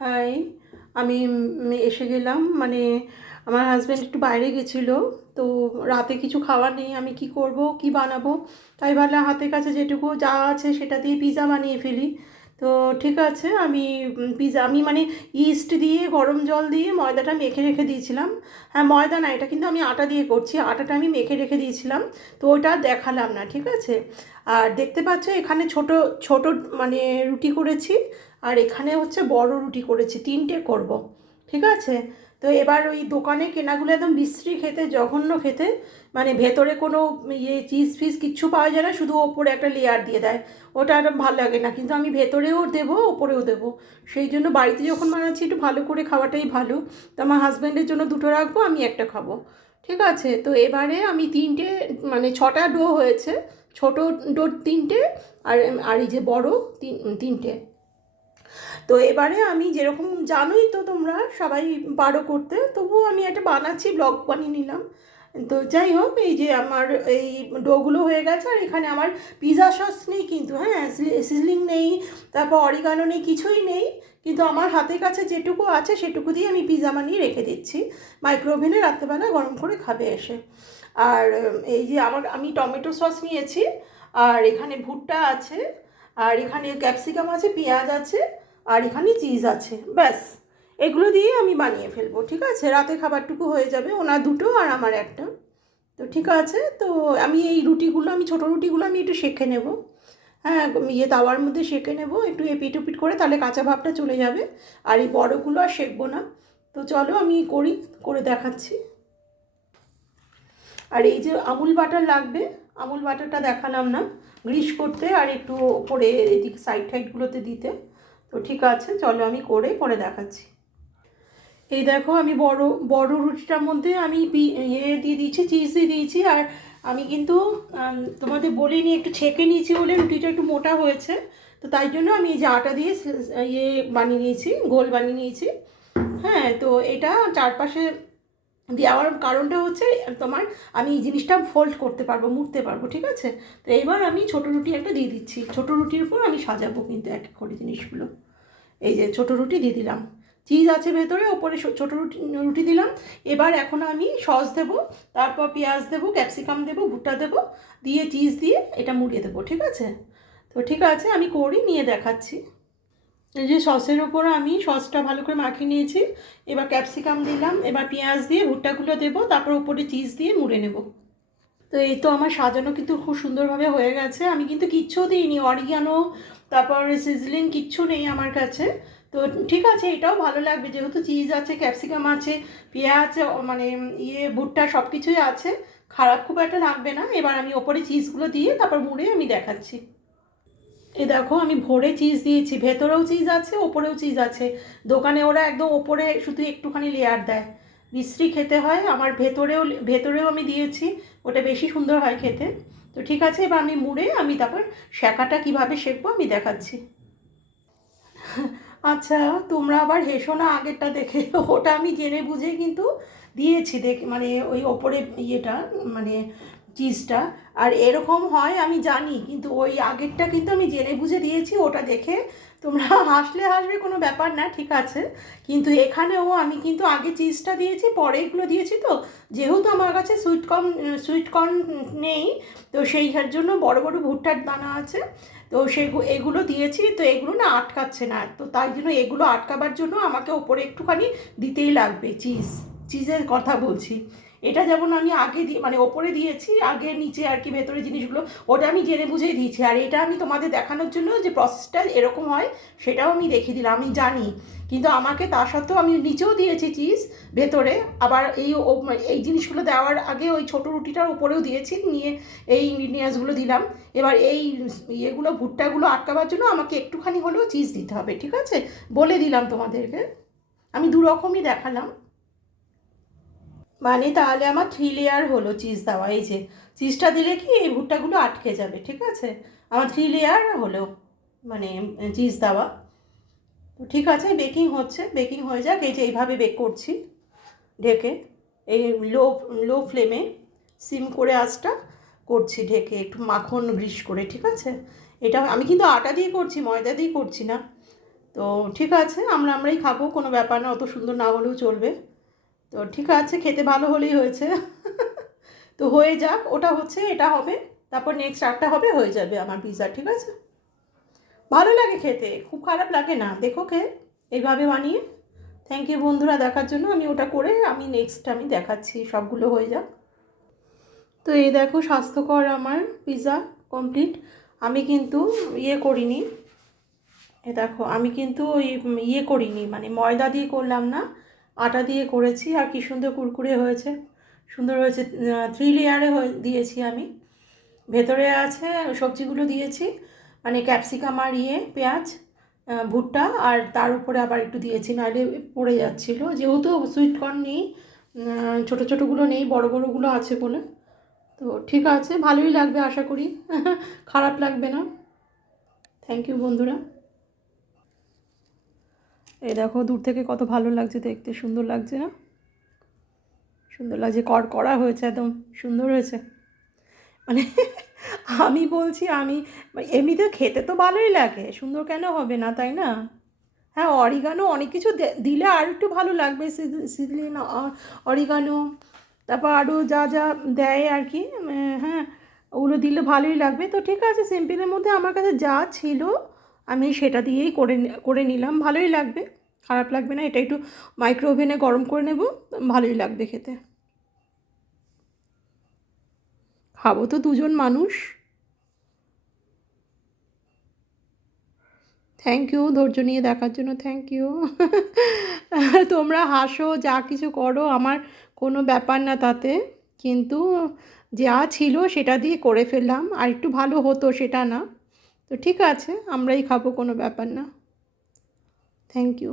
High, আমি এসে গেলাম। মানে আমার হাজব্যান্ড একটু বাইরে গেছিলো, তো রাতে কিছু খাওয়ার নেই, আমি কি করব, কি বানাবো। তাই ভাবলাম হাতের কাছে যেটুকু যা আছে সেটা দিয়ে পিৎজা বানিয়ে ফেলি। তো ঠিক আছে, আমি পিৎজা আমি মানে ইস্ট দিয়ে গরম জল দিয়ে ময়দাটা মেখে রেখে দিয়েছিলাম। হ্যাঁ, ময়দা না, এটা কিন্তু আমি আটা দিয়ে করছি। আটাটা আমি মেখে রেখে দিয়েছিলাম, তো ওটা দেখালাম না, ঠিক আছে। আর দেখতে পাচ্ছ এখানে ছোট ছোট মানে রুটি করেছি, আর এখানে হচ্ছে বড় রুটি করেছি, 3টে করব, ঠিক আছে। তো এবার ওই দোকানে কেনাগুলো একদম বিশ্রী খেতে, জঘন্য খেতে। মানে ভেতরে কোনো চিজ ফিজ কিচ্ছু পাওয়া যায় না, শুধু ওপরে একটা লেয়ার দিয়ে দেয়। ওটা একদম ভালো লাগে না, কিন্তু আমি ভেতরেও দেবো ওপরেও দেবো। সেই জন্য বাড়িতে যখন বানাচ্ছি একটু ভালো করে খাওয়াটাই ভালো। তো আমার হাজব্যান্ডের জন্য দুটো রাখবো, আমি একটা খাবো, ঠিক আছে। তো এবারে আমি 3টে মানে 6টা ডো হয়েছে। ছোটো ডো 3টে, আর আর এই যে বড় 3টে। তো এবারে আমি যেরকম, জানোই তো তোমরা সবাই পারো করতে, তবুও আমি একটা বানাচ্ছি, ব্লগ বানিয়ে নিলাম। তো যাই হোক, এই যে আমার এই ডোগুলো হয়ে গেছে, আর এখানে আমার পিৎজা সস নেই কিন্তু, হ্যাঁ, সিজলিং নেই, তারপর অরিগানো নেই, কিছুই নেই। কিন্তু আমার হাতের কাছে যেটুকু আছে সেটুকু দিয়ে আমি পিৎজা বানিয়ে রেখে দিচ্ছি, মাইক্রোওভেনে রাত্রেবেলা গরম করে খাবে এসে। আর এই যে আমি টমেটো সস নিয়েছি, আর এখানে ভুট্টা আছে, আর এখানে ক্যাপসিকাম আছে, পেঁয়াজ আছে, আর এখানে চিজ আছে, ব্যাস। এগুলো দিয়ে আমি বানিয়ে ফেলবো, ঠিক আছে। রাতে খাবারটুকু হয়ে যাবে, ওনার দুটো আর আমার একটা। তো ঠিক আছে, তো আমি এই রুটিগুলো, আমি ছোটো রুটিগুলো আমি একটু সেঁকে নেব। হ্যাঁ, তাওয়ার মধ্যে সেঁকে নেব একটু এপিট ওপিট করে, তাহলে কাঁচা ভাবটা চলে যাবে। আর এই বড়গুলো আর সেঁকবো না। তো চলো আমি করে দেখাচ্ছি। আর এই যে আমুল বাটার লাগবে, আমুল বাটারটা দেখালাম না, গ্রিস করতে আর একটু ওপরে এদিকে সাইড টাইডগুলোতে দিতে। তো ঠিক আছে, চলো আমি করে পরে দেখাচ্ছি। এই দেখো, আমি বড় বড় রুটিটার মধ্যে আমি দিয়ে দিয়েছি, চিজ দিয়ে দিয়েছি। আর আমি কিন্তু তোমাদের বলিনি, একটু ছেঁকে নিয়েছি বলে রুটিটা একটু মোটা হয়েছে। তো তাই জন্য আমি এই যে আটা দিয়ে বানিয়ে নিয়েছি, গোল বানিয়ে নিয়েছি। হ্যাঁ, তো এটা চারপাশে দেওয়ার কারণটা হচ্ছে তোমার, আমি এই জিনিসটা ফোল্ড করতে পারবো, মুড়তে পারবো, ঠিক আছে। তো এইবার আমি ছোটো রুটি একটা দিয়ে দিচ্ছি, ছোটো রুটির উপর আমি সাজাবো কিন্তু এক এক করে জিনিসগুলো। এই যে ছোটো রুটি দিয়ে দিলাম, চিজ আছে ভেতরে, ওপরে ছোটো রুটি দিলাম। এবার এখন আমি সস দেবো, তারপর পেঁয়াজ দেবো, ক্যাপসিকাম দেবো, ভুট্টা দেবো, দিয়ে চিজ দিয়ে এটা মুড়িয়ে দেবো, ঠিক আছে। তো ঠিক আছে, আমি নিয়ে দেখাচ্ছি। এই যে সসের ওপর আমি সসটা ভালো করে মাখিয়ে নিয়েছি। এবার ক্যাপসিকাম দিলাম, এবার পেঁয়াজ দিয়ে ভুট্টাগুলো দেবো, তারপর উপরে চিজ দিয়ে মুড়ে নেব। তো এই তো আমার সাজানো কিন্তু খুব সুন্দরভাবে হয়ে গেছে। আমি কিন্তু কিচ্ছু দিইনি, অরিগানো তারপর সিজলিং কিচ্ছু নেই আমার কাছে। তো ঠিক আছে, এটাও ভালো লাগবে, যেহেতু চিজ আছে, ক্যাপসিকাম আছে, পেঁয়াজ মানে ভুট্টা সব কিছুই আছে, খারাপ খুব একটা লাগবে না। এবার আমি ওপরে চিজগুলো দিয়ে তারপর মুড়ে আমি দেখাচ্ছি। এই দেখো, আমি ভরে চিজ দিয়েছি, ভেতরেও চিজ আছে, ওপরেও চিজ আছে। দোকানে ওরা একদম ওপরে শুধু একটুখানি লেয়ার দেয়, বিশ্রী খেতে হয়। আমার ভেতরেও আমি দিয়েছি, ওটা বেশি সুন্দর হয় খেতে। তো ঠিক আছে, এবার আমি মুড়ে আমি তারপর শাঁকাটা কীভাবে সেঁকবো আমি দেখাচ্ছি। আচ্ছা, তোমরা আবার হেসো না আগেরটা দেখে, ওটা আমি জেনে বুঝে কিন্তু দিয়েছি, মানে ওই ওপরে মানে চিজটা। আর এরকম হয় আমি জানি, কিন্তু ওই আগেরটা কিন্তু আমি জেনে বুঝে দিয়েছি, ওটা দেখে তোমরা হাসলে হাসবে, কোনো ব্যাপার না, ঠিক আছে। কিন্তু এখানেও আমি কিন্তু আগে চিজটা দিয়েছি, পরে এগুলো দিয়েছি। তো যেহেতু আমার কাছে সুইট কর্ন নেই, তো সেই জন্য বড় বড় ভুট্টার দানা আছে, তো এগুলো দিয়েছি। তো এগুলো না আটকাচ্ছে না, তো তাই জন্য এগুলো আটকাবার জন্য আমাকে ওপরে একটুখানি দিতেই লাগবে চিজের কথা বলছি। এটা যেমন আমি আগে মানে ওপরে দিয়েছি, আগে নিচে আর কি ভেতরে জিনিসগুলো, ওটা আমি জেনে বুঝেই দিয়েছি। আর এটা আমি তোমাদের দেখানোর জন্য যে প্রসেসটা এরকম হয় সেটাও আমি দেখিয়ে দিলাম, আমি জানি। কিন্তু আমাকে তা সত্ত্বেও আমি নিচেও দিয়েছি চিজ ভেতরে, আবার এই জিনিসগুলো দেওয়ার আগে ওই ছোটো রুটিটার উপরেও দিয়েছি, নিয়ে এই ইনগ্রিডিয়েন্টসগুলো দিলাম। এবার এই ভুট্টাগুলো আটকাবার জন্য আমাকে একটুখানি হলেও চিজ দিতে হবে, ঠিক আছে, বলে দিলাম তোমাদেরকে। আমি দু রকমই দেখালাম। মানে তাহলে আমার 3 লেয়ার হলো চিজ দেওয়া। এই যে চিজটা দিলে কি এই ভুট্টাগুলো আটকে যাবে, ঠিক আছে। আমার 3 লেয়ার হলো মানে চিজ দেওয়া। তো ঠিক আছে, বেকিং হচ্ছে, বেকিং হয়ে যাক। এই যে এইভাবে বেক করছি ঢেকে, এই লো লো ফ্লেমে সিম করে আঁচটা করছি ঢেকে, একটু মাখন গ্রিস করে, ঠিক আছে। এটা আমি কিন্তু আটা দিয়ে করছি, ময়দা দিয়ে করছি না। তো ঠিক আছে, আমরাই খাবো, কোনো ব্যাপার না, অত সুন্দর না হলেও চলবে। তো ঠিক আছে, খেতে ভালো হলেই হয়েছে। তো হয়ে যাক, ওটা হচ্ছে, এটা হবে, তারপর নেক্সট আরটা হবে, হয়ে যাবে আমার পিৎজা, ঠিক আছে? ভালো লাগে খেতে, খুব খারাপ লাগে না, দেখো খেয়ে এইভাবে বানিয়ে। থ্যাংক ইউ বন্ধুরা দেখার জন্য। আমি ওটা করে আমি নেক্সট আমি দেখাচ্ছি, সবগুলো হয়ে যাক। তো এই দেখো স্বাস্থ্যকর আমার পিৎজা কমপ্লিট। আমি কিন্তু ইয়ে করিনি, এ দেখো আমি কিন্তু ওই ইয়ে করিনি, মানে ময়দা দিয়ে করলাম না, আটা দিয়ে করেছি, আর কি সুন্দর কুরকুরে হয়েছে, সুন্দর হয়েছে। 3 লেয়ারে দিয়েছি আমি, ভেতরে আছে সবজিগুলো দিয়েছি, মানে ক্যাপসিকাম আর পেঁয়াজ, ভুট্টা, আর তার উপরে আবার একটু দিয়েছি, নাহলে পড়ে যাচ্ছিলো, যেহেতু সুইট কর্ন নেই, ছোটো ছোটোগুলো নেই, বড় বড়গুলো আছে বলে। তো ঠিক আছে, ভালোই লাগবে আশা করি। খারাপ লাগবে না। থ্যাংক ইউ বন্ধুরা। এই দেখো দূর থেকে কত ভালো লাগছে দেখতে, সুন্দর লাগছে না? সুন্দর লাগছে, কড়া হয়েছে, একদম সুন্দর হয়েছে। মানে আমি বলছি, আমি এমনিতে খেতে তো ভালোই লাগে, সুন্দর কেন হবে না, তাই না? হ্যাঁ, অরিগানো অনেক কিছু দিলে আর একটু ভালো লাগবে, সিজলিন, অরিগানো, তারপর আরও যা যা দেয় আর কি, হ্যাঁ, ওগুলো দিলে ভালোই লাগবে। তো ঠিক আছে, সিম্পলের মধ্যে আমার কাছে যা ছিল আমি সেটা দিয়েই করে নিলাম, ভালোই লাগবে, খারাপ লাগবে না। এটা একটু মাইক্রো ওভেনে গরম করে নেব, ভালোই লাগবে খেতে। খাবো তো দুজন মানুষ। থ্যাংক ইউ ধৈর্য নিয়ে দেখার জন্য, থ্যাংক ইউ। তোমরা হাসো, যা কিছু করো, আমার কোনো ব্যাপার না তাতে, কিন্তু যা ছিল সেটা দিয়ে করে ফেললাম, আর একটু ভালো হতো সেটা না। তো ঠিক আছে, আমরাই খাবো, কোনো ব্যাপার না। Thank you.